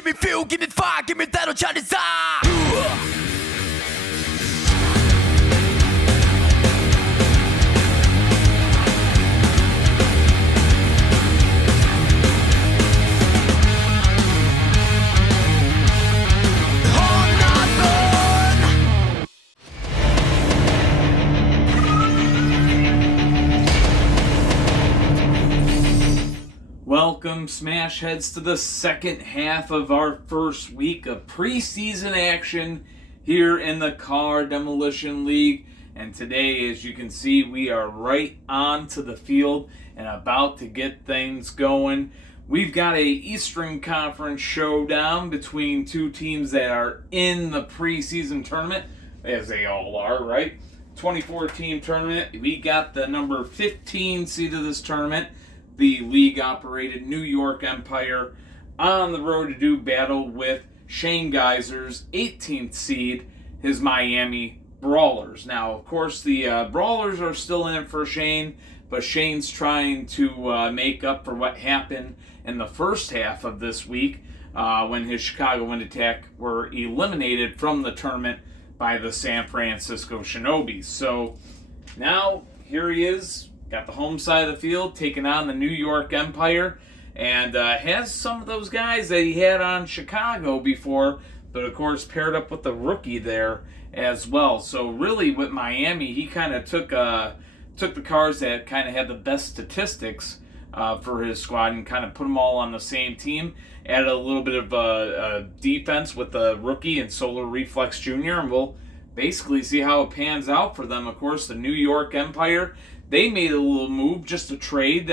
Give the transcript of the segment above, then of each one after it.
give me fuel, give me fire, give me that on Chinese eye. Welcome, Smash Heads, to the second half of our first week of preseason action here in the Car Demolition League. And today, as you can see, we are right onto the field and about to get things going. We've got a Eastern Conference showdown between two teams that are in the preseason tournament, as they all are, right? 24-team tournament. We got the number 15 seed of this tournament, the league-operated New York Empire, on the road to do battle with Shane Geyser's 18th seed, his Miami Brawlers. Now, of course, the Brawlers are still in it for Shane, but Shane's trying to make up for what happened in the first half of this week when his Chicago Wind Attack were eliminated from the tournament by the San Francisco Shinobis. So now, here he is. Got the home side of the field, taking on the New York Empire, and has some of those guys that he had on Chicago before, but of course paired up with the rookie there as well. So really with Miami, he kind of took the cars that kind of had the best statistics for his squad and kind of put them all on the same team. Added a little bit of defense with the rookie and Solar Reflex Jr., and we'll basically see how it pans out for them. Of course, the New York Empire, they made a little move just to trade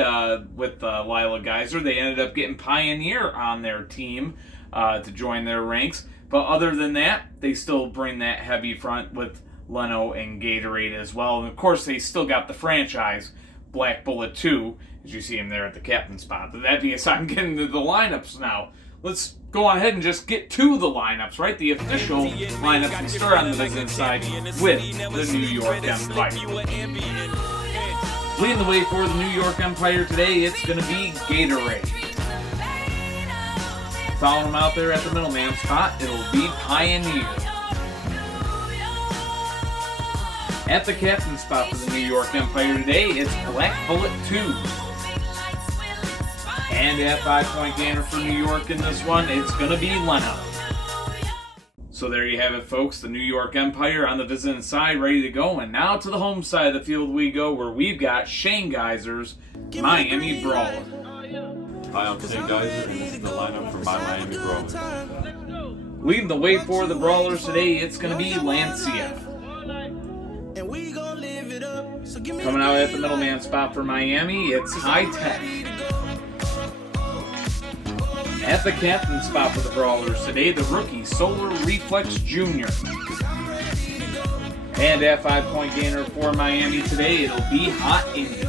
with Lila Geyser. They ended up getting Pioneer on their team to join their ranks. But other than that, they still bring that heavy front with Leno and Gatorade as well. And of course, they still got the franchise, Black Bullet 2, as you see him there at the captain spot. But that being said, I'm getting to the lineups now. Let's go on ahead and just get to the lineups, right? The official lineups. We start on the business side with the New York Empire. Leading the way for the New York Empire today, it's going to be Gatorade. Following him out there at the middleman spot, it'll be Pioneer. At the captain spot for the New York Empire today, it's Black Bullet 2. And at 5-point gainer for New York in this one, it's going to be Leno. So there you have it, folks. The New York Empire on the visiting side, ready to go. And now to the home side of the field we go, where we've got Shane Geyser's Miami Brawler. Hi, I'm Shane Geyser, and this is the lineup for my Miami Brawlers. Leading the way for the Brawlers today, it's going to be Lancia. Coming out at the middleman spot for Miami, it's High Tech. At the captain spot for the Brawlers today, the rookie Solar Reflex Jr. And at 5-point gainer for Miami today, it'll be Hot Indy.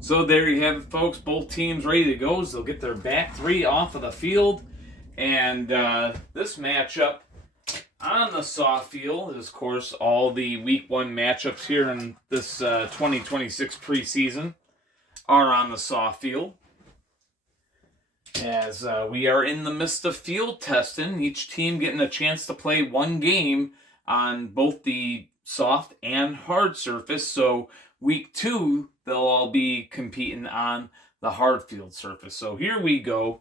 So there you have it, folks. Both teams ready to go as they'll get their back three off of the field. And this matchup on the soft field is, of course, all the Week 1 matchups here in this 2026 preseason are on the soft field. As we are in the midst of field testing, each team getting a chance to play one game on both the soft and hard surface. So Week 2, they'll all be competing on the hard field surface. So here we go.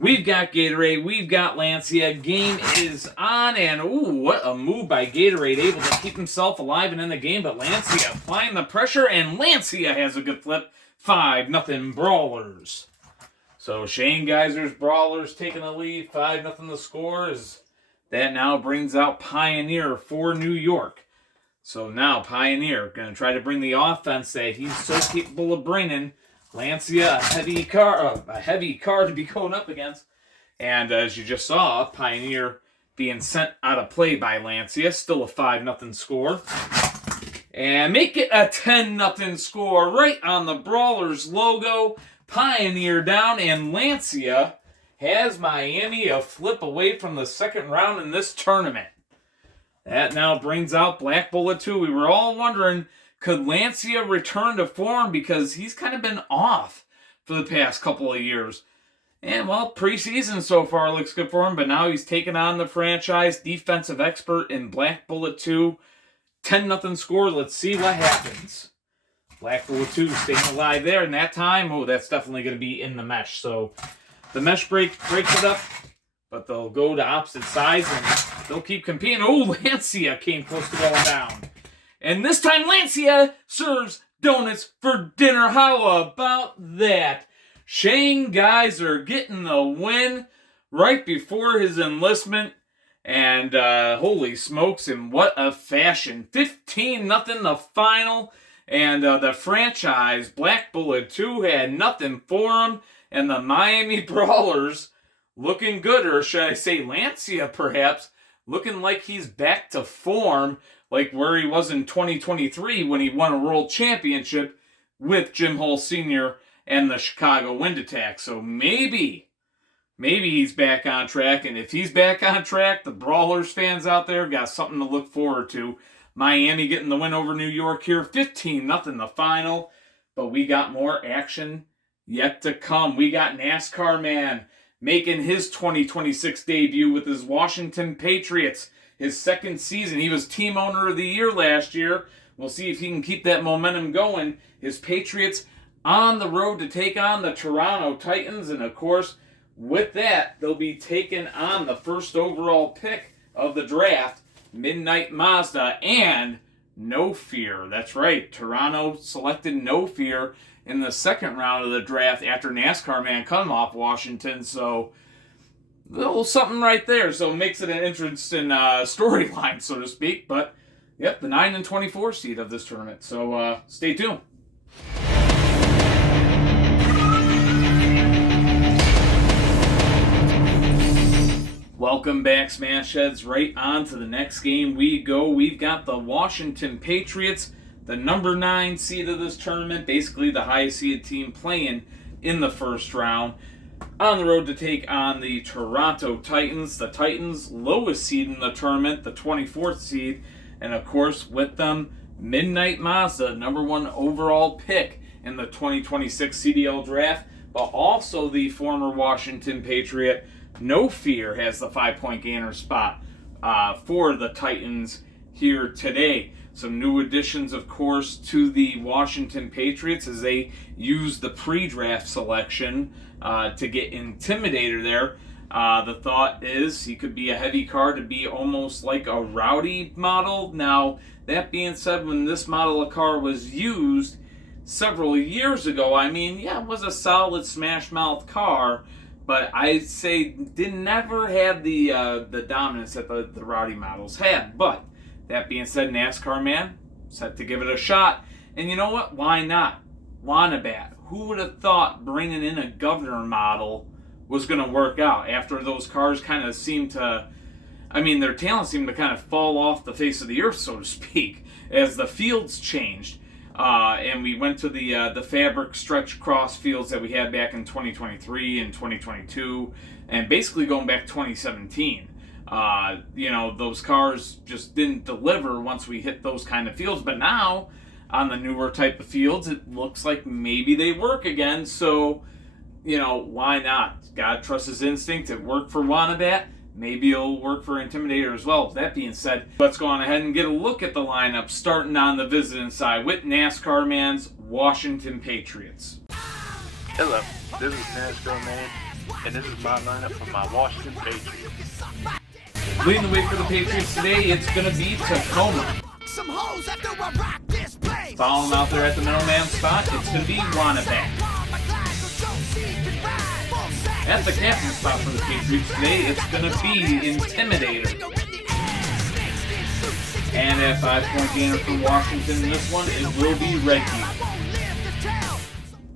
We've got Gatorade, we've got Lancia. Game is on, and ooh, what a move by Gatorade, able to keep himself alive and in the game. But Lancia applying the pressure, and Lancia has a good flip. 5-0 Brawlers. So Shane Geyser's Brawlers taking the lead, 5-0 the score. As that now brings out Pioneer for New York. So now Pioneer going to try to bring the offense that he's so capable of bringing. Lancia, a heavy car to be going up against. And as you just saw, Pioneer being sent out of play by Lancia. Still a 5-0 score. And make it a 10-0 score right on the Brawlers logo. Pioneer down, and Lancia has Miami a flip away from the second round in this tournament. That now brings out Black Bullet 2. We were all wondering, could Lancia return to form, because he's kind of been off for the past couple of years. And, well, preseason so far looks good for him, but now he's taking on the franchise defensive expert in Black Bullet 2. 10-0 score. Let's see what happens. Black Bullet 2 staying alive there. And that time, oh, that's definitely going to be in the mesh. So the mesh breaks it up, but they'll go to opposite sides and they'll keep competing. Oh, Lancia came close to going down. And this time, Lancia serves donuts for dinner. How about that? Shane Geyser getting the win right before his enlistment. And holy smokes, in what a fashion. 15-0 the final. And the franchise, Black Bullet 2, had nothing for him. And the Miami Brawlers looking good, or should I say Lancia perhaps, looking like he's back to form, like where he was in 2023 when he won a world championship with Jim Hull Sr. and the Chicago Wind Attack. So maybe he's back on track. And if he's back on track, the Brawlers fans out there got something to look forward to. Miami getting the win over New York here, 15-0 the final. But we got more action yet to come. We got NASCAR Man making his 2026 debut with his Washington Patriots. His second season. He was Team Owner of the Year last year. We'll see if he can keep that momentum going. His Patriots on the road to take on the Toronto Titans. And, of course, with that, they'll be taking on the first overall pick of the draft, Midnight Mazda, and No Fear. That's right. Toronto selected No Fear in the second round of the draft after NASCAR Man come off Washington. So, a little something right there. So, it makes it an interesting storyline, so to speak. But, yep, the 9-24 seed of this tournament. So, stay tuned. Welcome back, Smash Heads. Right on to the next game we go. We've got the Washington Patriots, the number 9 seed of this tournament, basically the highest seeded team playing in the first round, on the road to take on the Toronto Titans. The Titans, lowest seed in the tournament, the 24th seed, and of course with them, Midnight Mazda, number 1 overall pick in the 2026 CDL draft, but also the former Washington Patriot, No Fear, has the 5-point gainer spot for the Titans here today. Some new additions, of course, to the Washington Patriots as they use the pre-draft selection to get Intimidator there. The thought is he could be a heavy car to be almost like a Rowdy model. Now, that being said, when this model of car was used several years ago, I mean, yeah, it was a solid smash mouth car, but I'd say never had the dominance that the Rowdy models had. But that being said, NASCAR Man set to give it a shot. And you know what? Why not? Wannabat. Who would have thought bringing in a governor model was going to work out after those cars kind of seemed to, I mean, their talent seemed to kind of fall off the face of the earth, so to speak, as the fields changed. And we went to the fabric stretch cross fields that we had back in 2023 and 2022, and basically going back 2017. Those cars just didn't deliver once we hit those kind of fields. But now, on the newer type of fields, it looks like maybe they work again. So, why not? God trusts his instinct. It worked for Wannabat. Maybe it'll work for Intimidator as well. That being said, let's go on ahead and get a look at the lineup, starting on the visiting side with NASCAR Man's Washington Patriots. Hello, this is NASCAR Man, and this is my lineup for my Washington Patriots. Leading the way for the Patriots today, it's going to be Tacoma. Follow him out there at the middleman spot, it's going to be Wannabat. At the captain spot for the Patriots today, it's going to be Intimidator. And at 5-point gainer for Washington in this one, it will be Reggie.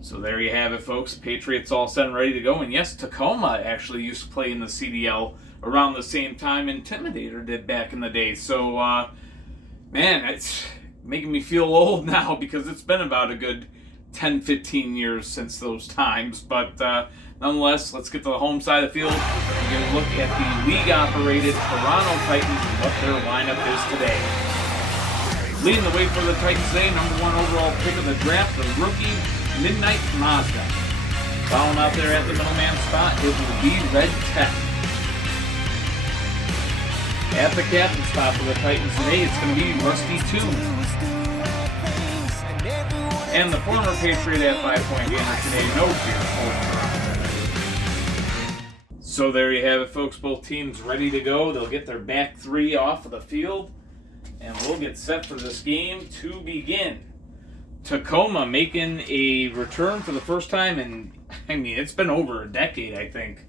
So there you have it, folks. Patriots all set and ready to go. And yes, Tacoma actually used to play in the CDL around the same time Intimidator did back in the day. So, man, it's making me feel old now because it's been about a good 10-15 years since those times. But nonetheless, let's get to the home side of the field and get a look at the league-operated Toronto Titans and what their lineup is today. Leading the way for the Titans today, number 1 overall pick of the draft, the rookie Midnight Mazda. Foul out there at the middleman spot. It will be Red Tech. At the captain spot for the Titans today, it's going to be Rusty Toon. And the former Patriot at 5-point gamer today, no fear. So there you have it, folks. Both teams ready to go. They'll get their back three off of the field. And we'll get set for this game to begin. Tacoma making a return for the first time in, it's been over a decade, I think,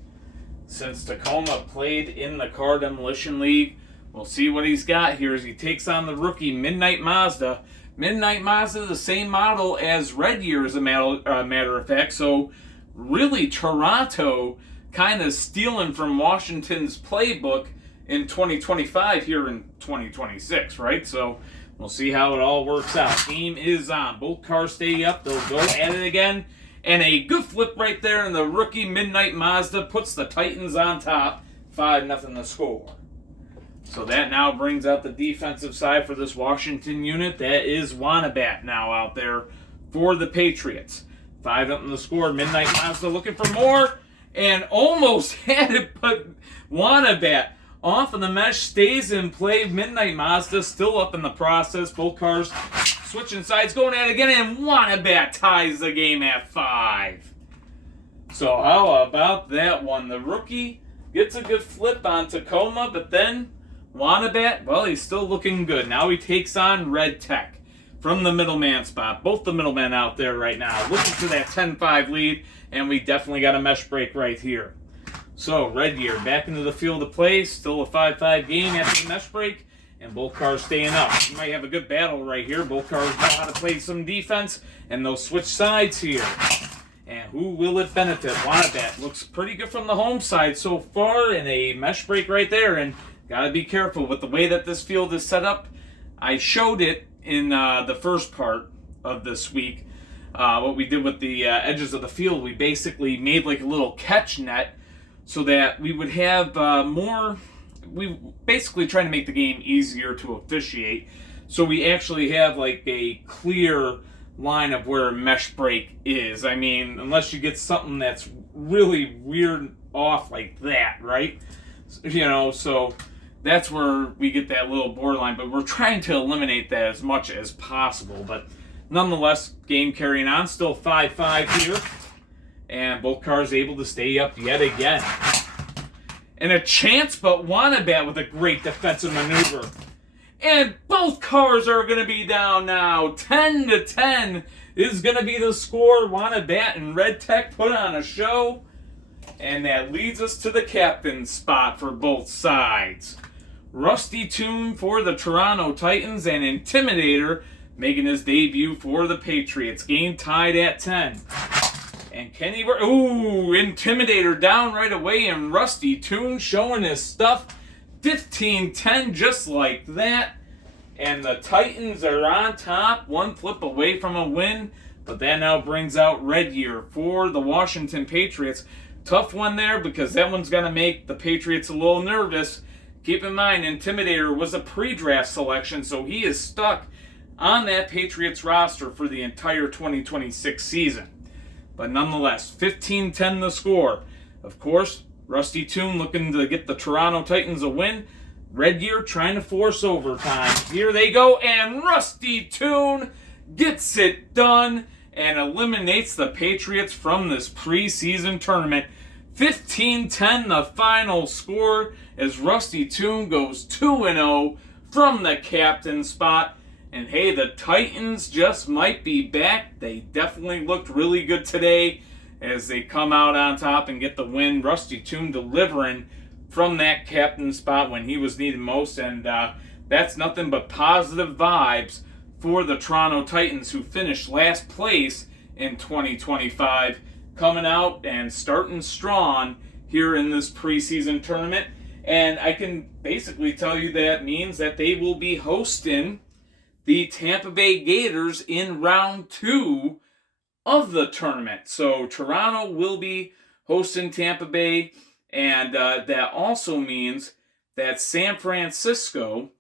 since Tacoma played in the Car Demolition League. We'll see what he's got here as he takes on the rookie Midnight Mazda. Midnight Mazda, the same model as Red Year, as a matter of fact. So really Toronto kind of stealing from Washington's playbook in 2025 here in 2026, right? So we'll see how it all works out. Game is on. Both cars stay up. They'll go at it again. And a good flip right there, and the rookie Midnight Mazda puts the Titans on top. 5-0 the score. So that now brings out the defensive side for this Washington unit. That is Wanabat now out there for the Patriots. 5-0 the score. Midnight Mazda looking for more, and almost had it, but Wanabat off of the mesh, stays in play. Midnight Mazda still up in the process. Both cars switching sides, going at it again, and Wanabat ties the game at 5. So how about that one? The rookie gets a good flip on Tacoma, but then Wanabat, well, he's still looking good. Now he takes on Red Tech from the middleman spot. Both the middlemen out there right now, looking for that 10-5 lead, and we definitely got a mesh break right here. So, Red Year back into the field of play. Still a 5-5 game after the mesh break. And both cars staying up. We might have a good battle right here. Both cars know how to play some defense. And they'll switch sides here. And who will it benefit? Wanabat looks pretty good from the home side so far. And a mesh break right there. And got to be careful with the way that this field is set up. I showed it in the first part of this week. What we did with the edges of the field. We basically made like a little catch net, so that we would have we basically trying to make the game easier to officiate. So we actually have like a clear line of where a mesh break is. I mean, unless you get something that's really weird off like that, right? So that's where we get that little borderline. But we're trying to eliminate that as much as possible. But nonetheless, game carrying on. Still 5-5 here. And both cars able to stay up yet again. And a chance, but Wanabat with a great defensive maneuver. And both cars are going to be down now. 10-10 is going to be the score. Wanabat and Red Tech put on a show. And that leads us to the captain's spot for both sides. Rusty Toon for the Toronto Titans and Intimidator making his debut for the Patriots. Game tied at 10. And Kenny, Intimidator down right away, and Rusty Toon showing his stuff. 15-10, just like that. And the Titans are on top, one flip away from a win. But that now brings out Red Year for the Washington Patriots. Tough one there, because that one's going to make the Patriots a little nervous. Keep in mind, Intimidator was a pre-draft selection, so he is stuck on that Patriots roster for the entire 2026 season. But nonetheless, 15-10 the score. Of course, Rusty Toon looking to get the Toronto Titans a win. Red Year trying to force overtime. Here they go, and Rusty Toon gets it done and eliminates the Patriots from this preseason tournament. 15-10 the final score as Rusty Toon goes 2-0 from the captain spot. And hey, the Titans just might be back. They definitely looked really good today as they come out on top and get the win. Rusty Toon delivering from that captain spot when he was needed most. And that's nothing but positive vibes for the Toronto Titans, who finished last place in 2025. Coming out and starting strong here in this preseason tournament. And I can basically tell you that means that they will be hosting the Tampa Bay Gators in round 2 of the tournament. So Toronto will be hosting Tampa Bay, and that also means that San Francisco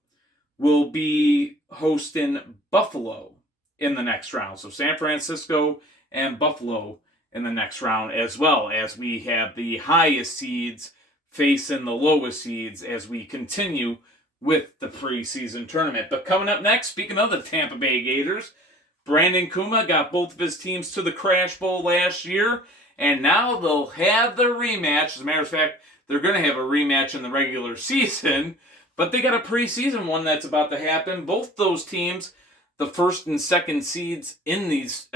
will be hosting Buffalo in the next round. So San Francisco and Buffalo in the next round, as well as we have the highest seeds facing the lowest seeds as we continue with the preseason tournament. But coming up next, speaking of the Tampa Bay Gators, Brandon Kuma got both of his teams to the Crash Bowl last year, and now they'll have their rematch. As a matter of fact, they're going to have a rematch in the regular season, but they got a preseason one that's about to happen. Both those teams, the first and second seeds in this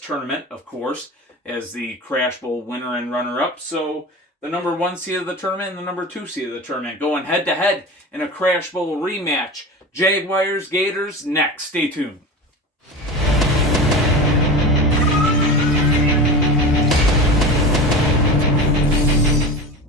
tournament, of course, as the Crash Bowl winner and runner-up. So the number 1 seed of the tournament and the number 2 seed of the tournament going head-to-head in a Crash Bowl rematch. Jaguars, Gators, next. Stay tuned.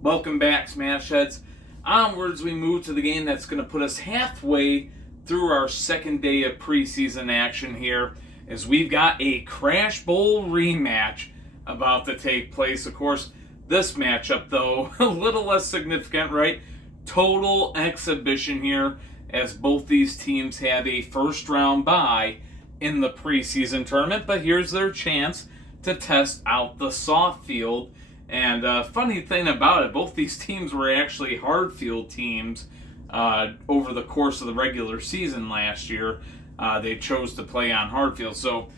Welcome back, Smash Heads. Onwards, we move to the game that's going to put us halfway through our second day of preseason action here, as we've got a Crash Bowl rematch about to take place. Of course, this matchup, though, a little less significant, right? Total exhibition here, as both these teams have a first-round bye in the preseason tournament, but here's their chance to test out the soft field. And funny thing about it, both these teams were actually hard field teams over the course of the regular season last year. They chose to play on hard field. So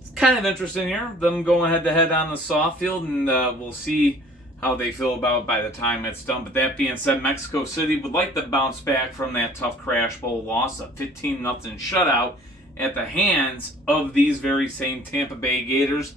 it's kind of interesting here, them going head-to-head on the soft field, and we'll see how they feel about it by the time it's done. But that being said, Mexico City would like to bounce back from that tough Crash Bowl loss, a 15-0 shutout at the hands of these very same Tampa Bay Gators.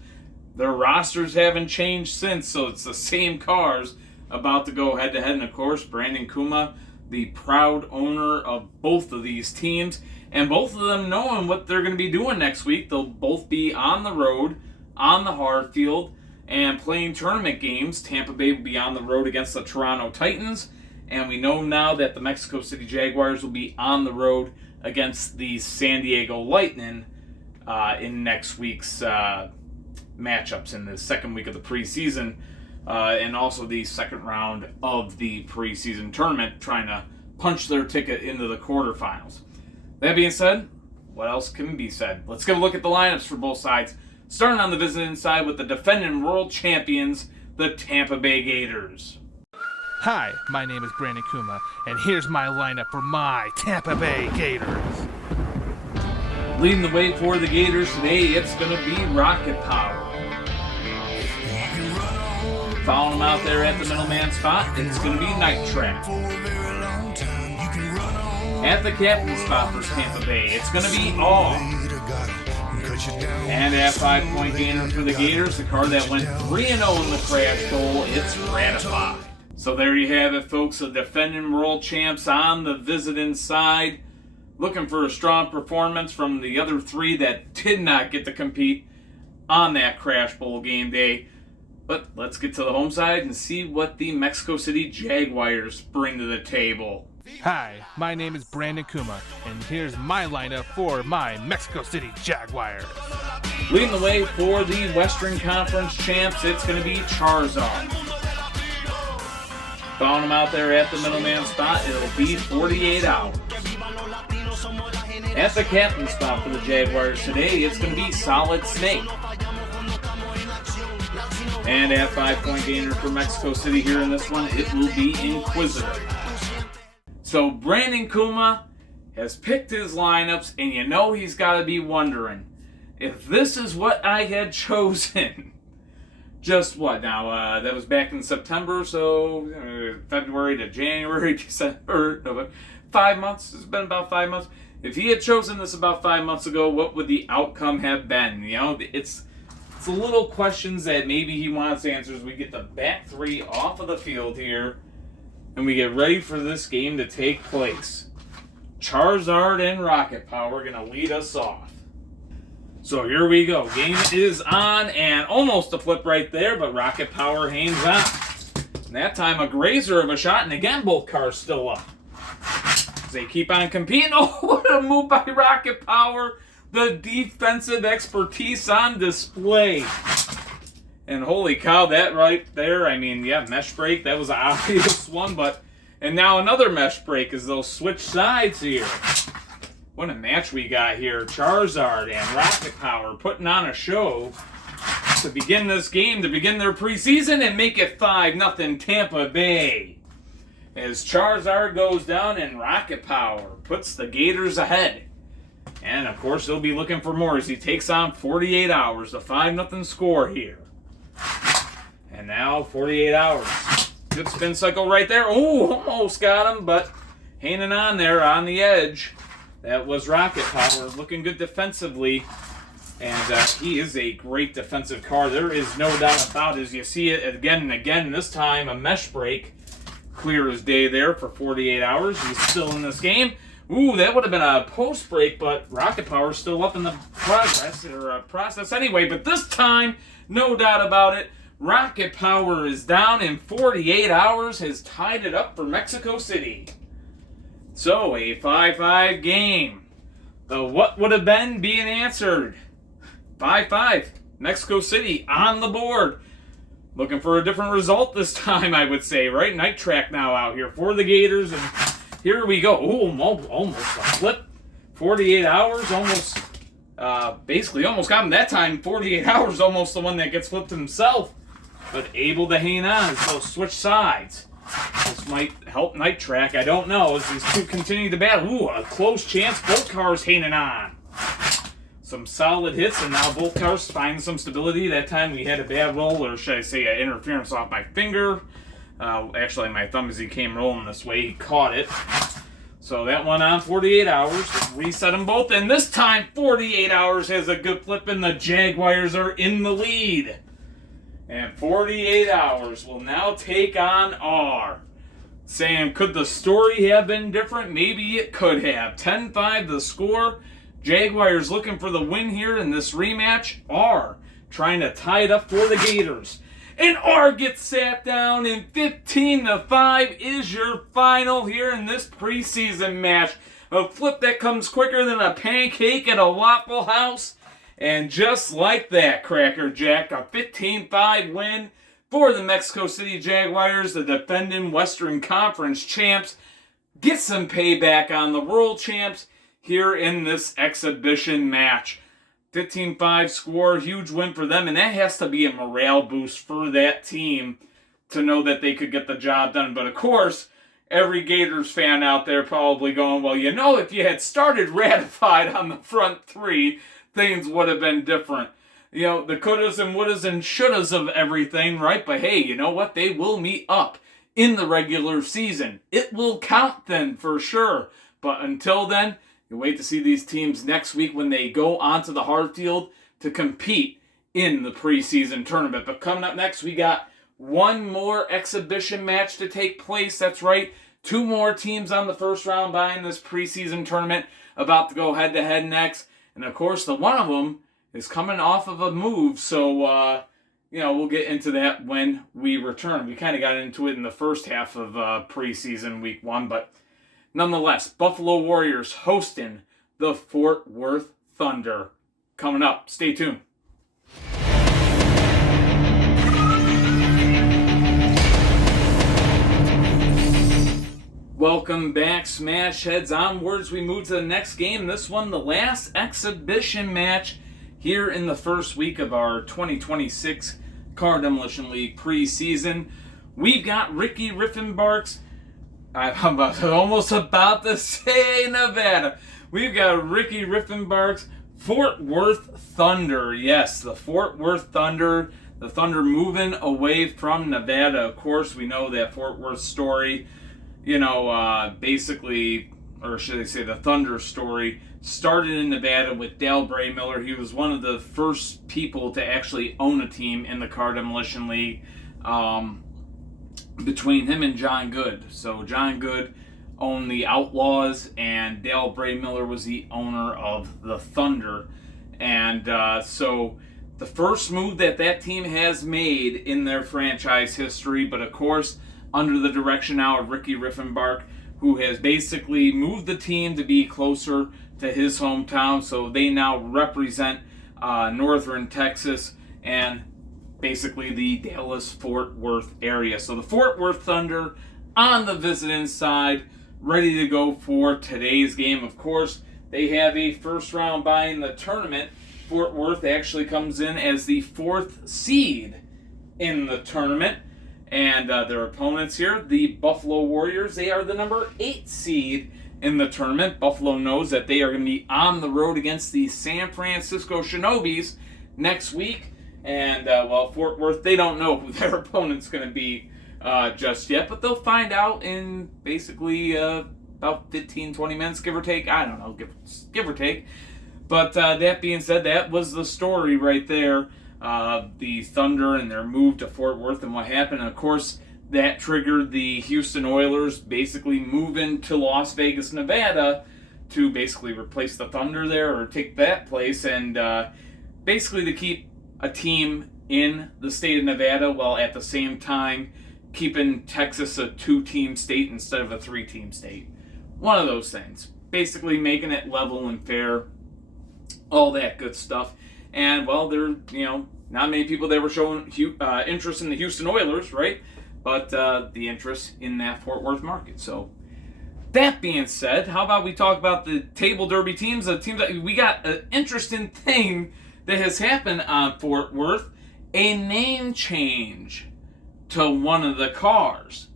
Their rosters haven't changed since, so it's the same cars about to go head-to-head. And, of course, Brandon Kuma, the proud owner of both of these teams, and both of them knowing what they're going to be doing next week. They'll both be on the road, on the hard field, and playing tournament games. Tampa Bay will be on the road against the Toronto Titans, and we know now that the Mexico City Jaguars will be on the road against the San Diego Lightning in next week's matchups in the second week of the preseason, and also the second round of the preseason tournament, trying to punch their ticket into the quarterfinals. That being said, what else can be said? Let's get a look at the lineups for both sides, starting on the visiting side with the defending world champions, the Tampa Bay Gators. Hi, my name is Brandon Kuma, and here's my lineup for my Tampa Bay Gators. Leading the way for the Gators today, it's going to be Rocket Power. Following them out there at the middleman spot, it's going to be Night Trap. At the captain spot for Tampa Bay, it's going to be Awe. And at 5-point gainer for the Gators, the car that went 3-0 in the Crash Bowl, it's Ratified. So there you have it, folks. The defending world champs on the visiting side, looking for a strong performance from the other three that did not get to compete on that Crash Bowl game day. But let's get to the home side and see what the Mexico City Jaguars bring to the table. Hi, my name is Brandon Kuma, and here's my lineup for my Mexico City Jaguars. Leading the way for the Western Conference champs, it's going to be Charizard. Following them out there at the middleman spot, it'll be 48 Hours. At the captain spot for the Jaguars today, it's going to be Solid Snake. And at 5-point gainer for Mexico City here in this one, it will be Inquisitor. So Brandon Kuma has picked his lineups, and you know he's got to be wondering, if this is what I had chosen, just what now? That was back in September, so February to January, December, November, 5 months. It's been about 5 months. If he had chosen this about 5 months ago, what would the outcome have been? You know, it's a little questions that maybe he wants answers. We get the back three off of the field here, and we get ready for this game to take place. Charizard and Rocket Power are going to lead us off. So here we go. Game is on, and almost a flip right there, but Rocket Power hangs on. And that time a grazer of a shot, and again both cars still up. They keep on competing. Oh, what a move by Rocket Power. The defensive expertise on display. And holy cow, that right there, I mean, yeah, mesh break, that was an obvious one, and now another mesh break as they'll switch sides here. What a match we got here. Charizard and Rocket Power putting on a show. to begin this game, to begin their preseason and make it 5-0 Tampa Bay. As Charizard goes down and Rocket Power puts the Gators ahead. And of course they'll be looking for more as he takes on 48 Hours, the 5-0 score here. And now 48 Hours. Good spin cycle right there. Oh, almost got him, but hanging on there on the edge. That was Rocket Power, looking good defensively. And he is a great defensive car. There is no doubt about it as you see it again and again. This time a mesh break. Clear as day there for 48 Hours. He's still in this game. Ooh, that would have been a post break, but Rocket Power's still up in the process anyway. But this time, no doubt about it, Rocket Power is down and 48 Hours has tied it up for Mexico City. So, a 5-5 game. The what would have been being answered. 5-5. Mexico City on the board. Looking for a different result this time, I would say, right? Night track now out here for the Gators, and here we go. Ooh, almost a flip. 48 Hours, almost, basically almost got him that time. 48 Hours, almost the one that gets flipped himself, but able to hang on, so switch sides. This might help Night Track, I don't know, as these two continue to battle. Ooh, a close chance, both cars hanging on. Some solid hits, and now both cars find some stability. That time we had a bad roll, or should I say an interference off my finger. Actually, my thumb as he came rolling this way, he caught it. So that one on 48 Hours. Reset them both, and this time 48 Hours has a good flip, and the Jaguars are in the lead. And 48 Hours will now take on R. Sam, could the story have been different? Maybe it could have. 10-5 the score. Jaguars looking for the win here in this rematch. R trying to tie it up for the Gators. And R gets sat down, and 15-5 is your final here in this preseason match. A flip that comes quicker than a pancake at a Waffle House. And just like that, Cracker Jack, a 15-5 win for the Mexico City Jaguars, the defending Western Conference champs. Get some payback on the world champs here in this exhibition match. 15-5 score, huge win for them, and that has to be a morale boost for that team to know that they could get the job done. But of course, every Gators fan out there probably going, well, you know, if you had started ratified on the front three, things would have been different. You know, the couldas and wouldas and shouldas of everything, right? But hey, you know what? They will meet up in the regular season. It will count then, for sure. But until then, you wait to see these teams next week when they go onto the hard field to compete in the preseason tournament. But coming up next, we got one more exhibition match to take place. That's right, 2 more teams on the first round bye in this preseason tournament about to go head-to-head next. And of course, the one of them is coming off of a move. So, we'll get into that when we return. We kind of got into it in the first half of preseason week 1, but nonetheless, Buffalo Warriors hosting the Fort Worth Thunder. Coming up, stay tuned. Welcome back, Smash Heads. Onwards, we move to the next game. This one, the last exhibition match here in the first week of our 2026 Car Demolition League preseason. We've got Ricky Riffenbach's, I'm almost about to say Nevada. We've got Ricky Riffenbach's Fort Worth Thunder. Yes, the Fort Worth Thunder. The Thunder moving away from Nevada. Of course, we know that Fort Worth story. Basically, or should I say the Thunder story, started in Nevada with Dale Braymiller. He was one of the first people to actually own a team in the Car Demolition League, between him and John Good. So John Good owned the Outlaws, and Dale Braymiller was the owner of the Thunder. And so the first move that team has made in their franchise history, but of course, under the direction now of Ricky Riffenbach, who has basically moved the team to be closer to his hometown. So they now represent northern Texas and basically the Dallas-Fort Worth area. So the Fort Worth Thunder on the visiting side, ready to go for today's game. Of course, they have a first round bye in the tournament Fort Worth actually comes in as the 4th seed in the tournament. And their opponents here, the Buffalo Warriors, they are the number 8 seed in the tournament. Buffalo knows that they are going to be on the road against the San Francisco Shinobis next week. And, Fort Worth, they don't know who their opponent's going to be just yet. But they'll find out in basically about 15, 20 minutes, give or take. I don't know, give or take. But that being said, that was the story right there. The Thunder and their move to Fort Worth and what happened. And of course, that triggered the Houston Oilers basically moving to Las Vegas, Nevada to basically replace the Thunder there or take that place and basically to keep a team in the state of Nevada while at the same time keeping Texas a 2-team state instead of a 3-team state. One of those things. Basically making it level and fair. All that good stuff. And, there, not many people that were showing interest in the Houston Oilers, right? But the interest in that Fort Worth market. So, that being said, how about we talk about the table derby teams? The teams that we got an interesting thing that has happened on Fort Worth. A name change to one of the cars.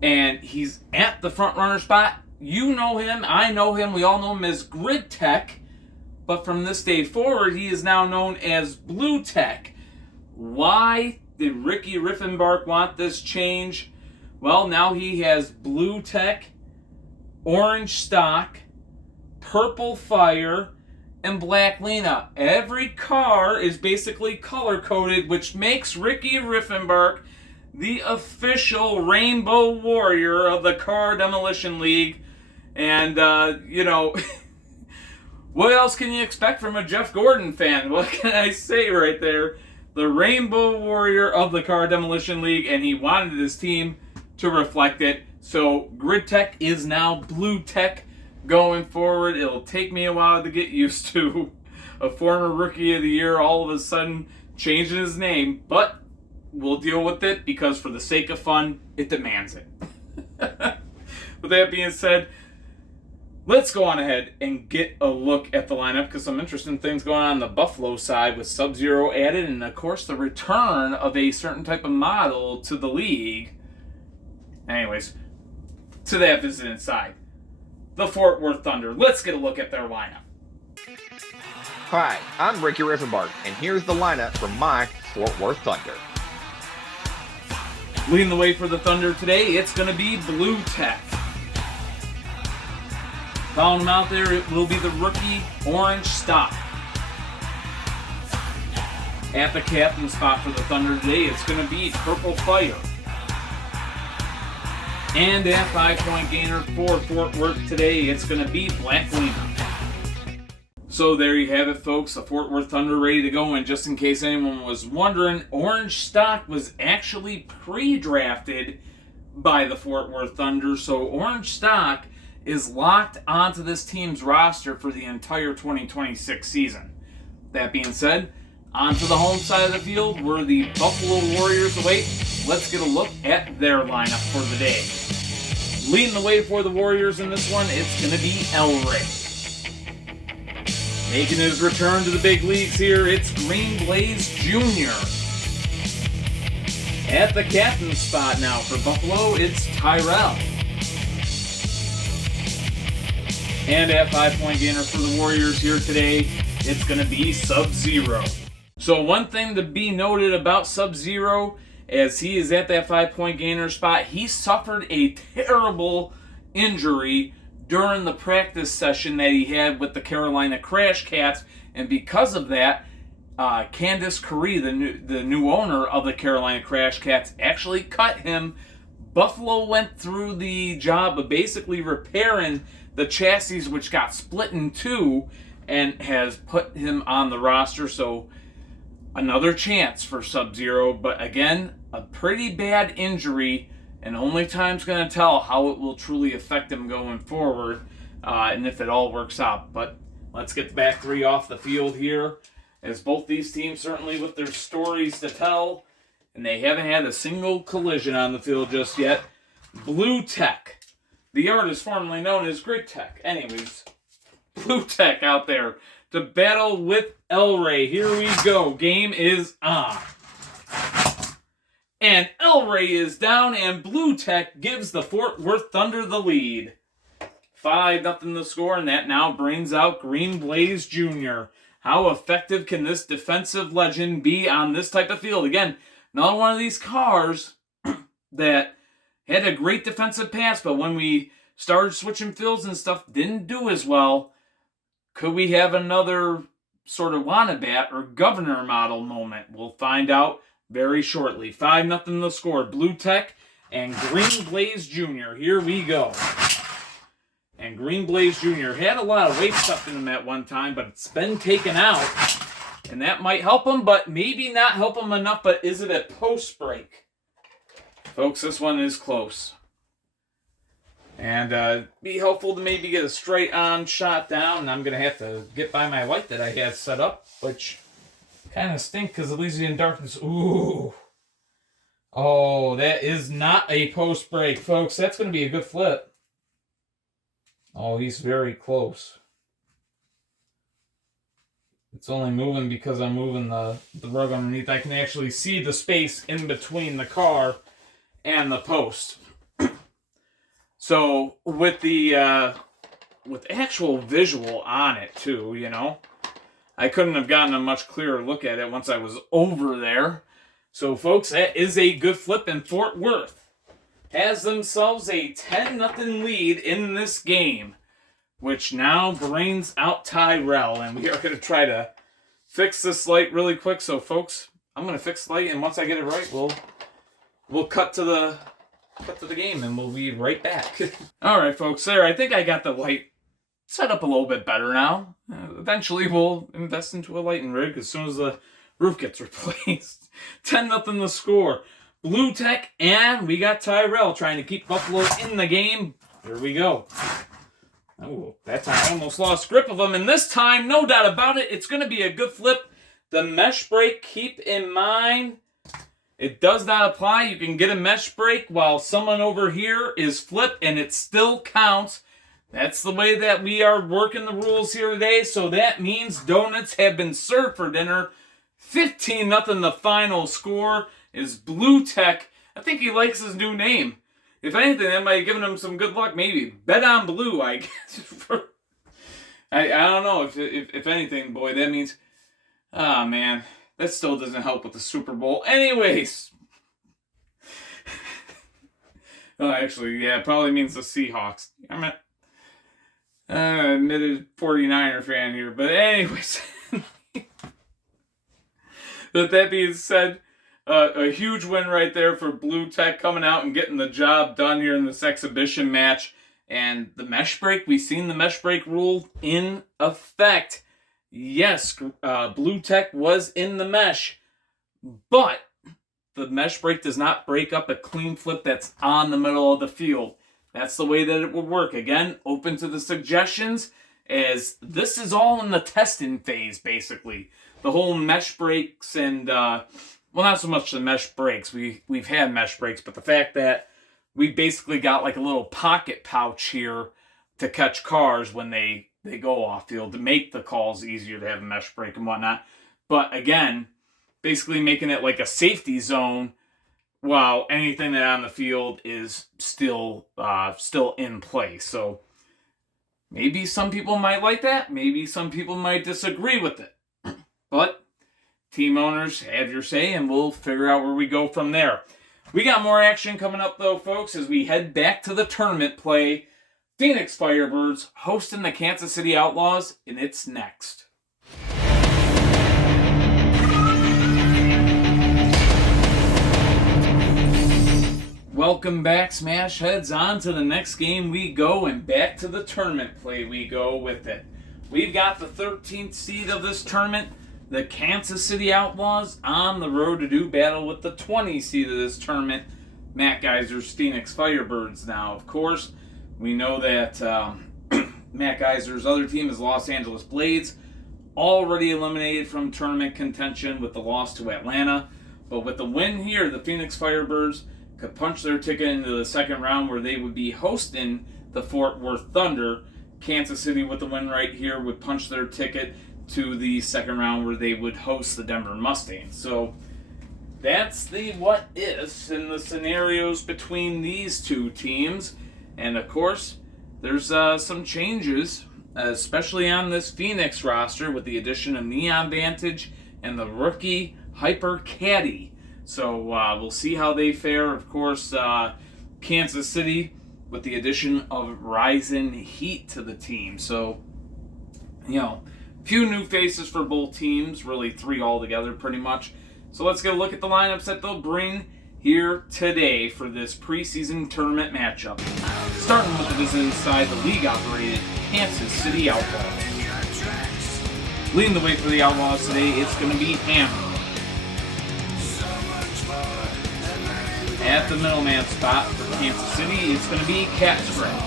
And he's at the front runner spot. You know him. I know him. We all know him as Grid Tech. But from this day forward, he is now known as Blue Tech. Why did Ricky Riffenbach want this change? Well, now he has Blue Tech, Orange Stock, Purple Fire, and Black Lena. Every car is basically color-coded, which makes Ricky Riffenbach the official Rainbow Warrior of the Car Demolition League. And, what else can you expect from a Jeff Gordon fan? What can I say right there? The Rainbow Warrior of the Car Demolition League, and he wanted his team to reflect it. So Grid Tech is now Blue Tech going forward. It'll take me a while to get used to a former Rookie of the Year all of a sudden changing his name, but we'll deal with it because for the sake of fun, it demands it. With that being said, let's go on ahead and get a look at the lineup because some interesting things going on the Buffalo side with Sub-Zero added and, of course, the return of a certain type of model to the league. Anyways, to that visiting side, the Fort Worth Thunder. Let's get a look at their lineup. Hi, I'm Ricky Riffenbach, and here's the lineup for my Fort Worth Thunder. Leading the way for the Thunder today, it's going to be Blue Tech. Following them out there, it will be the rookie Orange Stock. At the captain spot for the Thunder today, it's going to be Purple Fire. And at 5-point gainer for Fort Worth today, it's going to be Black Lena. So there you have it, folks. The Fort Worth Thunder ready to go. And just in case anyone was wondering, Orange Stock was actually pre-drafted by the Fort Worth Thunder. So Orange Stock is locked onto this team's roster for the entire 2026 season. That being said, onto the home side of the field where the Buffalo Warriors await. Let's get a look at their lineup for the day. Leading the way for the Warriors in this one, it's going to be El Rey. Making his return to the big leagues here, it's Green Blaze Jr. At the captain spot now for Buffalo, it's Tyrell. And at 5-point gainer for the Warriors here today, it's going to be Sub-Zero. So one thing to be noted about Sub-Zero, as he is at that 5-point gainer spot, he suffered a terrible injury during the practice session that he had with the Carolina Crash Cats. And because of that, Candice Curry, the new owner of the Carolina Crash Cats, actually cut him. Buffalo went through the job of basically repairing the chassis, which got split in two, and has put him on the roster. So another chance for Sub-Zero, but again, a pretty bad injury, and only time's going to tell how it will truly affect him going forward, and if it all works out. But let's get the back three off the field here, as both these teams certainly with their stories to tell, and they haven't had a single collision on the field just yet. Blue Tech. The artist formerly known as Grid Tech. Anyways, Blue Tech out there to to battle with El Rey. Here we go. Game is on. And El Rey is down, and Blue Tech gives the Fort Worth Thunder the lead. 5-0 the score, and that now brings out Green Blaze Jr. How effective can this defensive legend be on this type of field? Again, another one of these cars that had a great defensive pass, but when we started switching fields and stuff, didn't do as well. Could we have another sort of Wannabat or Governor model moment? We'll find out very shortly. 5-0 the score. Blue Tech and Green Blaze Jr. Here we go. And Green Blaze Jr. had a lot of weight stuff in him at one time, but it's been taken out. And that might help him, but maybe not help him enough. But is it a post break? Folks, this one is close. And be helpful to maybe get a straight on shot down. And I'm going to have to get by my light that I had set up, which kind of stink because it leaves you in darkness. Ooh. Oh, that is not a post break, folks. That's going to be a good flip. Oh, he's very close. It's only moving because I'm moving the rug underneath. I can actually see the space in between the car and the post. So with the with actual visual on it too, you know, I couldn't have gotten a much clearer look at it once I was over there. So folks, that is a good flip, and Fort Worth has themselves a 10-0 lead in this game, which now brings out Tyrell, and we are going to try to fix this light really quick. So folks, I'm going to fix the light, and once I get it right, we'll cut to the game, and we'll be right back. All right, folks, there. I think I got the light set up a little bit better now. Eventually, we'll invest into a lighting rig as soon as the roof gets replaced. 10-0 the score. Blue Tech, and we got Tyrell trying to keep Buffalo in the game. Here we go. Oh, that time I almost lost grip of him, and this time, no doubt about it, it's going to be a good flip. The mesh break, keep in mind, it does not apply. You can get a mesh break while someone over here is flipped, and it still counts. That's the way that we are working the rules here today, so that means donuts have been served for dinner. 15-0 the final score is Blue Tech. I think he likes his new name. If anything, that might have given him some good luck. Maybe bet on blue, I guess. I don't know. If anything, boy, that means... Ah, man. That still doesn't help with the Super Bowl. Anyways. Well, actually, yeah, it probably means the Seahawks. I'm an admitted 49er fan here. But anyways. With that being said, a huge win right there for Blue Tech, coming out and getting the job done here in this exhibition match. And the mesh break, we've seen the mesh break rule in effect. Yes, Blue Tech was in the mesh, but the mesh break does not break up a clean flip that's on the middle of the field. That's the way that it would work. Again, open to the suggestions, as this is all in the testing phase, basically. The whole mesh breaks and, well, not so much the mesh breaks. We've had mesh breaks, but the fact that we basically got like a little pocket pouch here to catch cars when they go off field to make the calls easier to have a mesh break and whatnot. But again, basically making it like a safety zone while anything that on the field is still in place. So maybe some people might like that. Maybe some people might disagree with it. But team owners, have your say, and we'll figure out where we go from there. We got more action coming up, though, folks, as we head back to the tournament play. Phoenix Firebirds hosting the Kansas City Outlaws, and it's next. Welcome back, Smash Heads. On to the next game we go, and back to the tournament play we go with it. We've got the 13th seed of this tournament, the Kansas City Outlaws, on the road to do battle with the 20th seed of this tournament, Matt Geiser's Phoenix Firebirds. Now, of course, we know that Matt Geiser's other team is Los Angeles Blades, already eliminated from tournament contention with the loss to Atlanta. But with the win here, the Phoenix Firebirds could punch their ticket into the second round, where they would be hosting the Fort Worth Thunder. Kansas City with the win right here would punch their ticket to the second round where they would host the Denver Mustangs. So that's the what ifs and the scenarios between these two teams. And of course, there's some changes, especially on this Phoenix roster with the addition of Neon Vantage and the rookie Hyper Caddy. So we'll see how they fare. Of course, Kansas City with the addition of Rising Heat to the team. So, few new faces for both teams, really 3 altogether pretty much. So let's get a look at the lineups that they'll bring here today for this preseason tournament matchup. Starting with the visiting side, the league-operated Kansas City Outlaws. Leading the way for the Outlaws today, it's going to be Hammer. At the middleman spot for Kansas City, it's going to be Cat Scratch.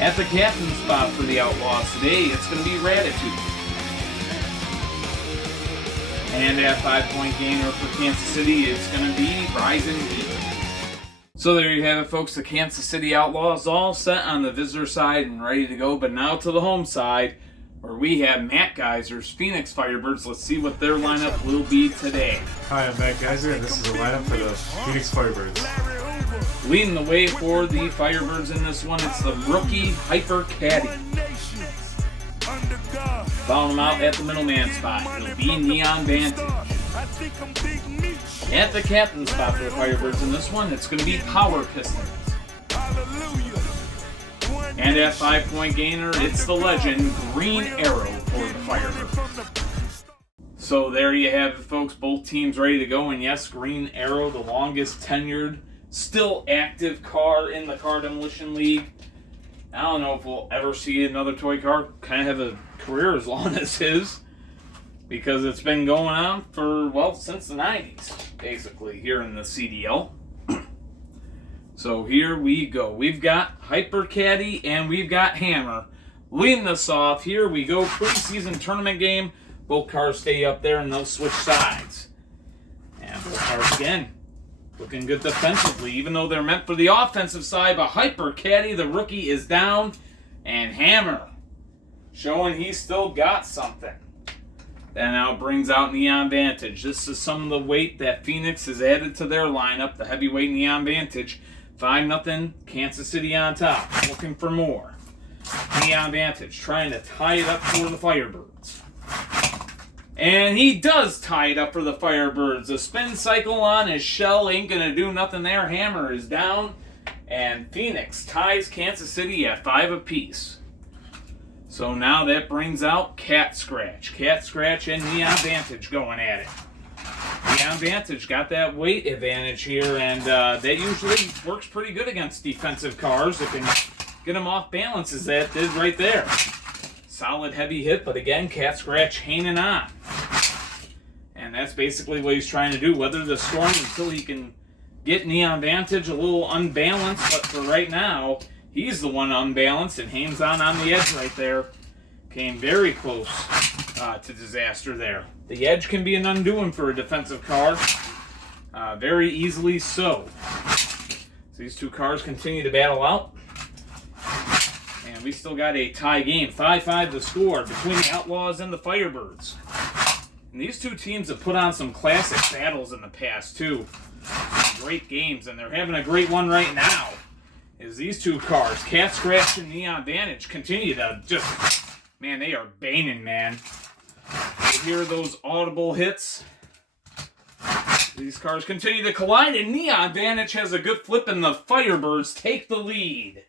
At the captain spot for the Outlaws today, it's going to be Ratitude. And at 5-point gainer for Kansas City, it's going to be Rising Heat. So there you have it, folks. The Kansas City Outlaws all set on the visitor side and ready to go. But now to the home side, where we have Matt Geyser's Phoenix Firebirds. Let's see what their lineup will be today. Hi, I'm Matt Geyser, and this is the lineup for the Phoenix Firebirds. Leading the way for the Firebirds in this one, it's the rookie Hyper Caddy. Following them out at the middleman spot, it'll be Neon Vantage. At the captain spot for the Firebirds in this one, it's going to be Power Pistons. And at 5-point gainer, it's the legend Green Arrow for the Firebirds. So there you have it, folks. Both teams ready to go. And yes, Green Arrow, the longest tenured, still active car in the Car Demolition League. I don't know if we'll ever see another toy car kind of have a career as long as his, because it's been going on for, well, since the 90s, basically, here in the CDL. So here we go. We've got Hyper Caddy and we've got Hammer. Leading us off, here we go. Preseason tournament game. Both cars stay up there and they'll switch sides. And both cars again looking good defensively, even though they're meant for the offensive side. But Hyper Caddy, the rookie, is down. And Hammer showing he's still got something. That now brings out Neon Vantage. This is some of the weight that Phoenix has added to their lineup. The heavyweight Neon Vantage. 5-0, Kansas City on top. Looking for more. Neon Vantage trying to tie it up for the Firebirds. And he does tie it up for the Firebirds. A spin cycle on his shell ain't going to do nothing there. Hammer is down. And Phoenix ties Kansas City at 5 apiece. So now that brings out Cat Scratch. Cat Scratch and Neon Vantage going at it. Neon Vantage got that weight advantage here, and that usually works pretty good against defensive cars. It can get them off balance, as that did right there. Solid heavy hit, but again, Cat Scratch hanging on. And that's basically what he's trying to do, weather the storm until he can get Neon Vantage a little unbalanced, but for right now, he's the one unbalanced and hangs on the edge right there. Came very close to disaster there. The edge can be an undoing for a defensive car. Very easily so. So these two cars continue to battle out. And we still got a tie game. 5-5 the score between the Outlaws and the Firebirds. And these two teams have put on some classic battles in the past too. Some great games, and they're having a great one right now. Is these two cars, Cat Scratch and Neon Vantage, continue to just, man, they are banging, man. You hear those audible hits? These cars continue to collide, and Neon Vantage has a good flip, and the Firebirds take the lead.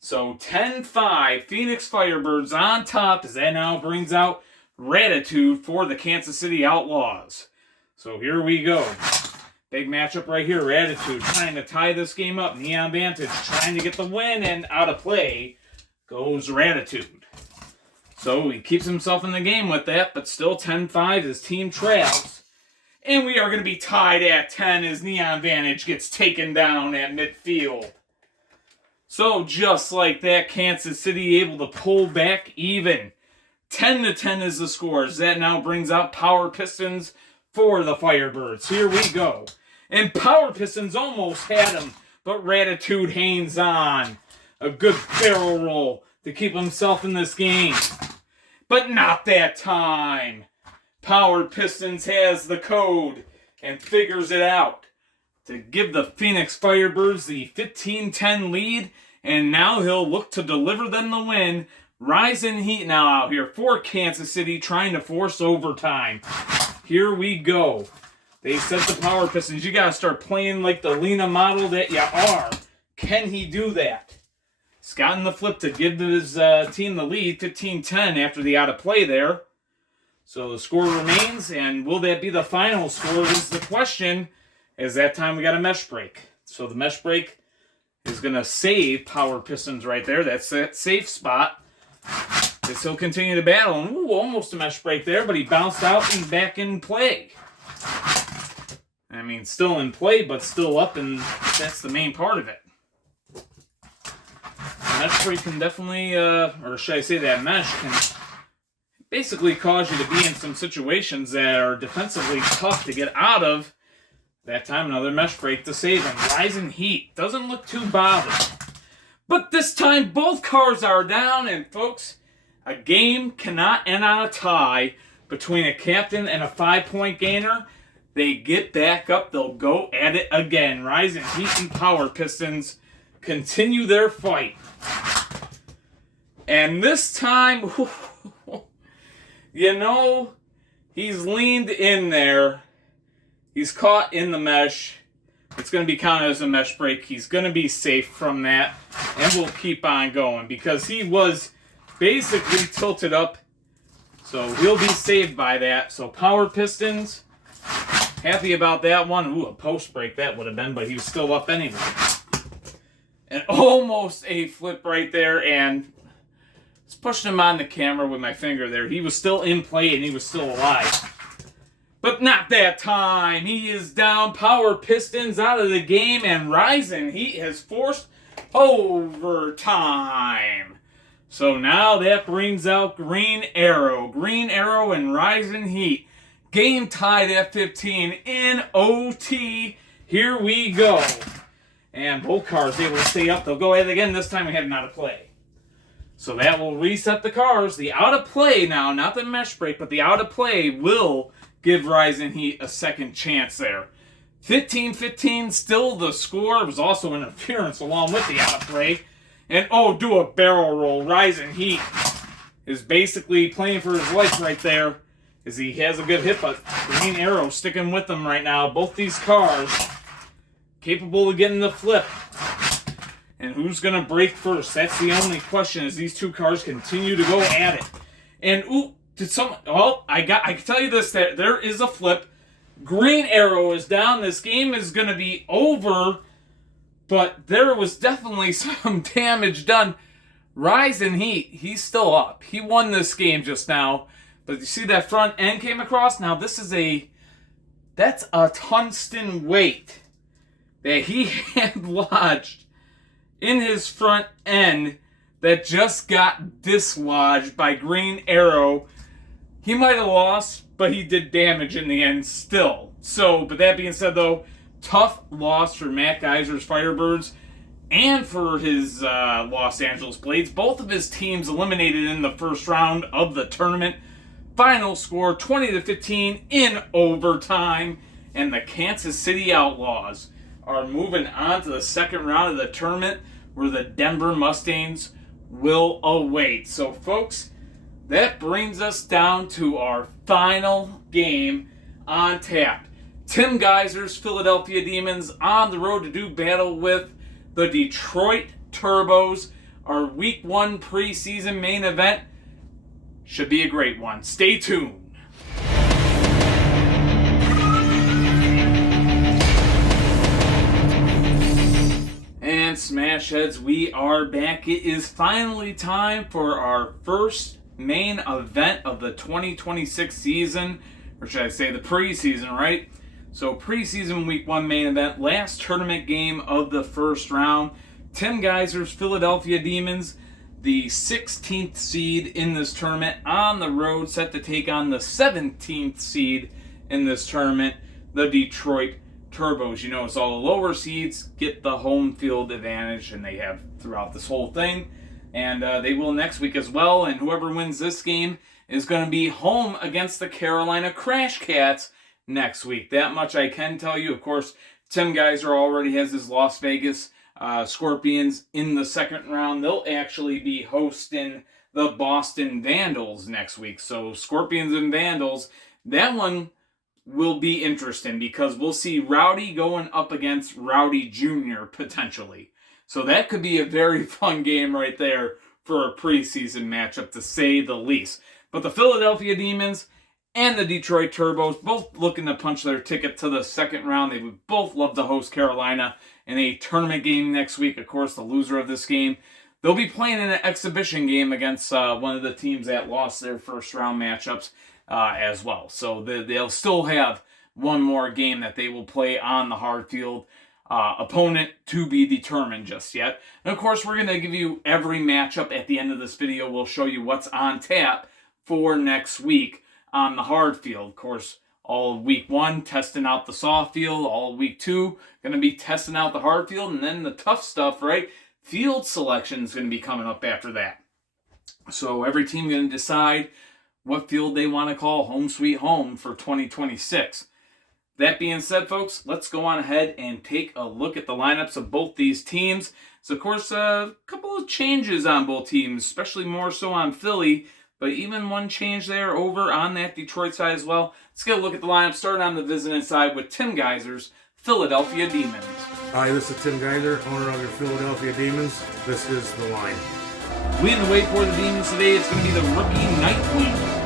So 10-5, Phoenix Firebirds on top, as that now brings out Ratitude for the Kansas City Outlaws. So here we go. Big matchup right here. Ratitude trying to tie this game up. Neon Vantage trying to get the win, and out of play goes Ratitude. So he keeps himself in the game with that, but still 10-5. His team trails. And we are going to be tied at 10 as Neon Vantage gets taken down at midfield. So just like that, Kansas City able to pull back even. 10-10 is the score. As that now brings out Power Pistons for the Firebirds. Here we go. And Power Pistons almost had him, but Ratitude hangs on. A good barrel roll. to keep himself in this game. But not that time. Power Pistons has the code and figures it out to give the Phoenix Firebirds the 15-10 lead, and now he'll look to deliver them the win. Rising Heat now out here for Kansas City, trying to force overtime. Here we go. They said the Power Pistons, you got to start playing like the Lena model that you are. Can he do that? He's gotten the flip to give his team the lead, 15-10 after the out of play there. So the score remains, and will that be the final score is the question. As that time we got a mesh break. So the mesh break is going to save Power Pistons right there. That's that safe spot. As he'll continue to battle. And, ooh, almost a mesh break there, but he bounced out and back in play. I mean, still in play, but still up, and that's the main part of it. The mesh break can definitely, or should I say that mesh can basically cause you to be in some situations that are defensively tough to get out of. That time, another mesh break to save him. Rising Heat doesn't look too bothered. But this time, both cars are down, and folks, a game cannot end on a tie between a captain and a 5-point gainer. They get back up, they'll go at it again. Rising Heat and Power Pistons continue their fight. And this time, you know, he's leaned in there. He's caught in the mesh. It's going to be counted as a mesh break. He's going to be safe from that. And we'll keep on going because he was basically tilted up. So he'll be saved by that. So Power Pistons, happy about that one. Ooh, a post break that would have been, but he was still up anyway. And almost a flip right there. And just pushing him on the camera with my finger there. He was still in play and he was still alive. But not that time. He is down. Power Pistons out of the game, and Rising Heat has forced overtime. So now that brings out Green Arrow. Green Arrow and Rising Heat. Game tied at 15 in OT. Here we go. And both cars able to stay up. They'll go ahead again. This time we have an out of play. So that will reset the cars. The out of play now, not the mesh break, but the out of play will give Rising Heat a second chance there. 15-15, still the score. It was also interference along with the out of play. And, oh, do a barrel roll. Rising Heat is basically playing for his life right there as he has a good hit, but Green Arrow sticking with them right now. Both these cars capable of getting the flip. And who's going to break first? That's the only question as these two cars continue to go at it. And, ooh, did someone... Oh, I can tell you this, that there is a flip. Green Arrow is down. This game is going to be over. But there was definitely some damage done. Rising Heat, he's still up. He won this game just now. But you see that front end came across? Now this is that's a tungsten weight that he had lodged in his front end that just got dislodged by Green Arrow. He might have lost, but he did damage in the end still. So, but that being said though, tough loss for Matt Geiser's Firebirds and for his Los Angeles Blades. Both of his teams eliminated in the first round of the tournament. Final score 20-15 in overtime. And the Kansas City Outlaws are moving on to the second round of the tournament where the Denver Mustangs will await. So folks, that brings us down to our final game on tap. Tim Geiser's Philadelphia Demons on the road to do battle with the Detroit Turbos. Our Week 1 preseason main event should be a great one. Stay tuned. And Smashheads, we are back. It is finally time for our first main event of the 2026 season, or should I say the preseason, right? So preseason Week 1 main event, last tournament game of the first round. Tim Geiser's Philadelphia Demons, the 16th seed in this tournament, on the road, set to take on the 17th seed in this tournament, the Detroit Turbos. You know, it's all the lower seeds get the home field advantage, and they have throughout this whole thing. and they will next week as well. And whoever wins this game is going to be home against the Carolina Crash Cats next week. That much I can tell you. Of course, Tim Geiser already has his Las Vegas Scorpions in the second round. They'll actually be hosting the Boston Vandals next week. So Scorpions and Vandals, that one will be interesting because we'll see Rowdy going up against Rowdy Jr. potentially. So that could be a very fun game right there for a preseason matchup, to say the least. But the Philadelphia Demons and the Detroit Turbos both looking to punch their ticket to the second round. They would both love to host Carolina in a tournament game next week. Of course, the loser of this game, they'll be playing in an exhibition game against one of the teams that lost their first round matchups as well. So they'll still have one more game that they will play on the hard field. Opponent to be determined just yet. And of course, we're going to give you every matchup at the end of this video. We'll show you what's on tap for next week on the hard field. Of course, all of week 1, testing out the soft field. All of week 2, going to be testing out the hard field. And then the tough stuff, right? Field selection is going to be coming up after that. So every team going to decide what field they want to call home sweet home for 2026. That being said, folks, let's go on ahead and take a look at the lineups of both these teams. So, of course, a couple of changes on both teams, especially more so on Philly, but even one change there over on that Detroit side as well. Let's get a look at the lineup, starting on the visiting side with Tim Geiser's Philadelphia Demons. Hi, this is Tim Geiser, owner of your Philadelphia Demons. This is the line. Leading the way for the Demons today, it's going to be the rookie Nightwing.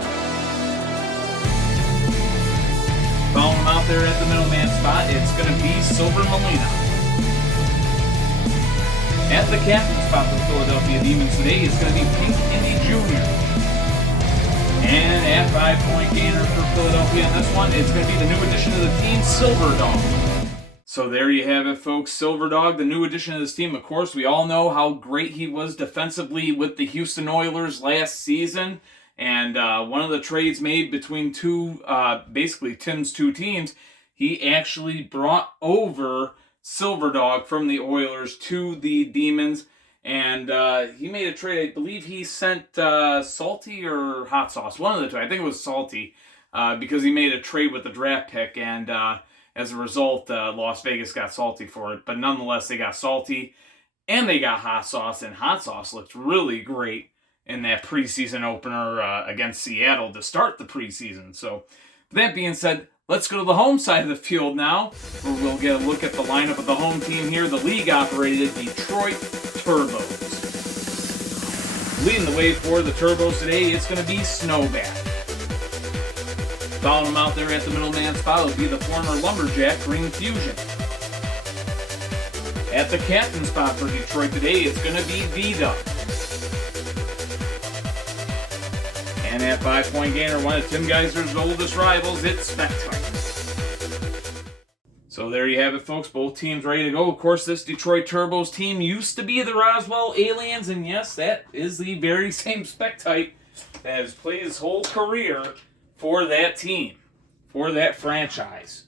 Following him out there at the middleman spot, it's going to be Silver Molina. At the captain spot for the Philadelphia Demons today, it's going to be Pink Indy Jr. And at 5-point gainer for Philadelphia on this one, it's going to be the new addition to the team, Silver Dog. So there you have it, folks. Silver Dog, the new addition to this team. Of course, we all know how great he was defensively with the Houston Oilers last season. And one of the trades made between basically Tim's two teams, he actually brought over Silver Dog from the Oilers to the Demons. And he made a trade. I believe he sent Salty or Hot Sauce, one of the two. I think it was Salty, because he made a trade with the draft pick. And as a result, Las Vegas got Salty for it. But nonetheless, they got Salty and they got Hot Sauce. And Hot Sauce looked really great in that preseason opener against Seattle to start the preseason. So, that being said, let's go to the home side of the field now, where we'll get a look at the lineup of the home team here, the league-operated Detroit Turbos. Leading the way for the Turbos today, it's going to be Snowbat. Following him out there at the middleman spot will be the former Lumberjack Green Fusion. At the captain spot for Detroit today, it's going to be V-Duck. And at 5-point gainer, one of Tim Geiser's oldest rivals, it's Spectre. So there you have it, folks. Both teams ready to go. Of course, this Detroit Turbos team used to be the Roswell Aliens, and yes, that is the very same spec type that has played his whole career for that team, for that franchise.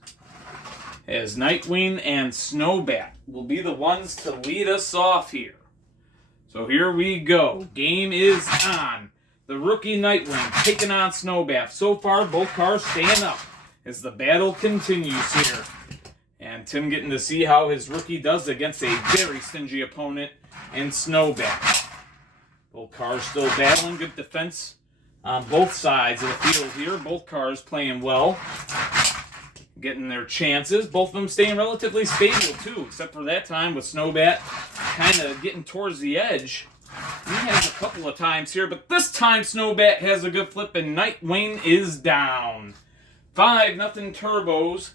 As Nightwing and Snowbat will be the ones to lead us off here. So here we go. Game is on. The rookie Nightwing taking on Snowbat. So far, both cars staying up as the battle continues here. And Tim getting to see how his rookie does against a very stingy opponent in Snowbat. Both cars still battling. Good defense on both sides of the field here. Both cars playing well. Getting their chances. Both of them staying relatively stable, too. Except for that time with Snowbat kind of getting towards the edge. He has a couple of times here, but this time Snowbat has a good flip and Nightwing is down. 5-0 Turbos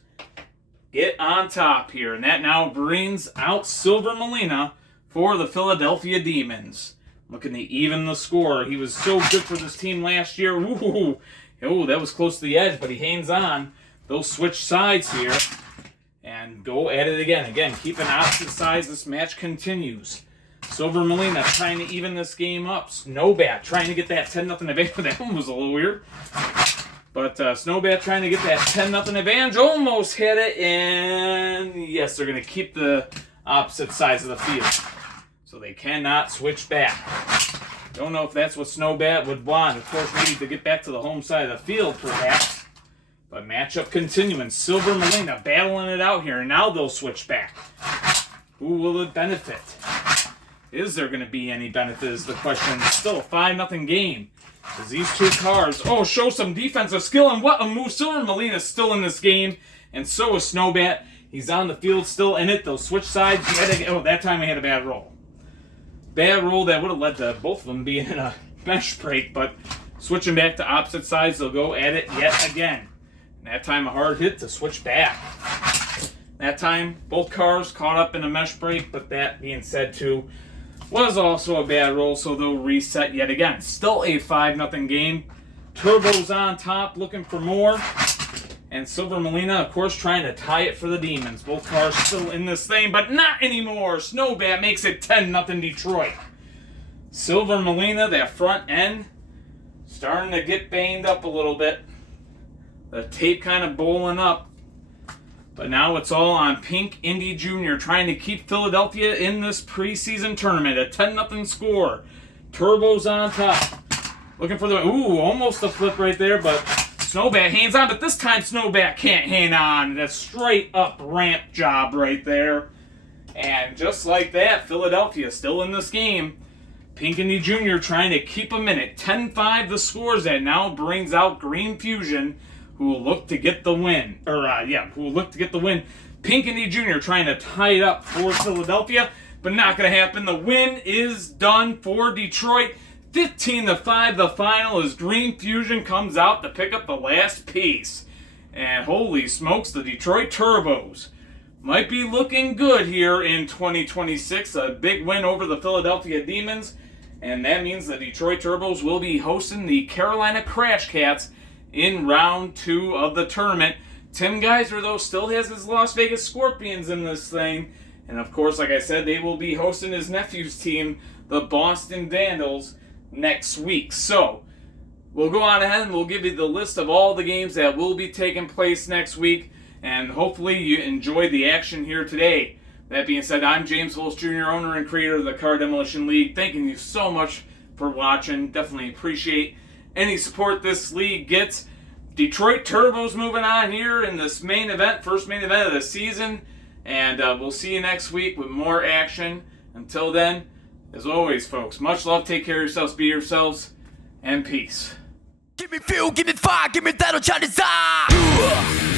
get on top here, and that now brings out Silver Molina for the Philadelphia Demons. Looking to even the score. He was so good for this team last year. Ooh, that was close to the edge, but he hangs on. They'll switch sides here and go at it again. Again, keeping opposite sides. This match continues. Silver Molina trying to even this game up. Snowbat trying to get that 10-0 advantage. That one was a little weird. But Snowbat trying to get that 10-0 advantage. Almost hit it. And yes, they're going to keep the opposite sides of the field. So they cannot switch back. Don't know if that's what Snowbat would want. Of course, maybe to get back to the home side of the field, perhaps. But matchup continuing. Silver Molina battling it out here. And now they'll switch back. Who will it benefit? Is there going to be any benefit is the question. It's still a 5-0 game. As these two cars, show some defensive skill. And what a move. Silver Molina's still in this game. And so is Snowbat. He's on the field, still in it. They'll switch sides. That time he had a bad roll. Bad roll that would have led to both of them being in a mesh break. But switching back to opposite sides, they'll go at it yet again. And that time a hard hit to switch back. That time, both cars caught up in a mesh break. But that being said, too, was also a bad roll, so they'll reset yet again. Still a 5-0 game. Turbo's on top, looking for more. And Silver Molina, of course, trying to tie it for the Demons. Both cars still in this thing, but not anymore. Snowbat makes it 10-0 Detroit. Silver Molina, that front end, starting to get banged up a little bit. The tape kind of bowling up. But now it's all on Pink Indy Jr. trying to keep Philadelphia in this preseason tournament. A 10-0 score. Turbo's on top. Looking for the... almost a flip right there, but Snowbat hangs on. But this time Snowbat can't hang on. That's straight up ramp job right there. And just like that, Philadelphia still in this game. Pink Indy Jr. trying to keep them in it. 10-5 the scores that now brings out Green Fusion, who will look to get the win. Who will look to get the win. Pink Indy Jr. trying to tie it up for Philadelphia, but not going to happen. The win is done for Detroit. 15-5 the final as Green Fusion comes out to pick up the last piece. And holy smokes, the Detroit Turbos might be looking good here in 2026. A big win over the Philadelphia Demons. And that means the Detroit Turbos will be hosting the Carolina Crash Cats in round 2 of the tournament. Tim Geiser, though, still has his Las Vegas Scorpions in this thing. And, of course, like I said, they will be hosting his nephew's team, the Boston Vandals, next week. So, we'll go on ahead and we'll give you the list of all the games that will be taking place next week. And hopefully you enjoyed the action here today. That being said, I'm James Holst Jr., owner and creator of the Car Demolition League. Thanking you so much for watching. Definitely appreciate any support this league gets. Detroit Turbos moving on here in this main event, first main event of the season. And we'll see you next week with more action. Until then, as always, folks, much love, take care of yourselves, be yourselves, and peace. Give me fuel, give me fire, give me that on Chinese side.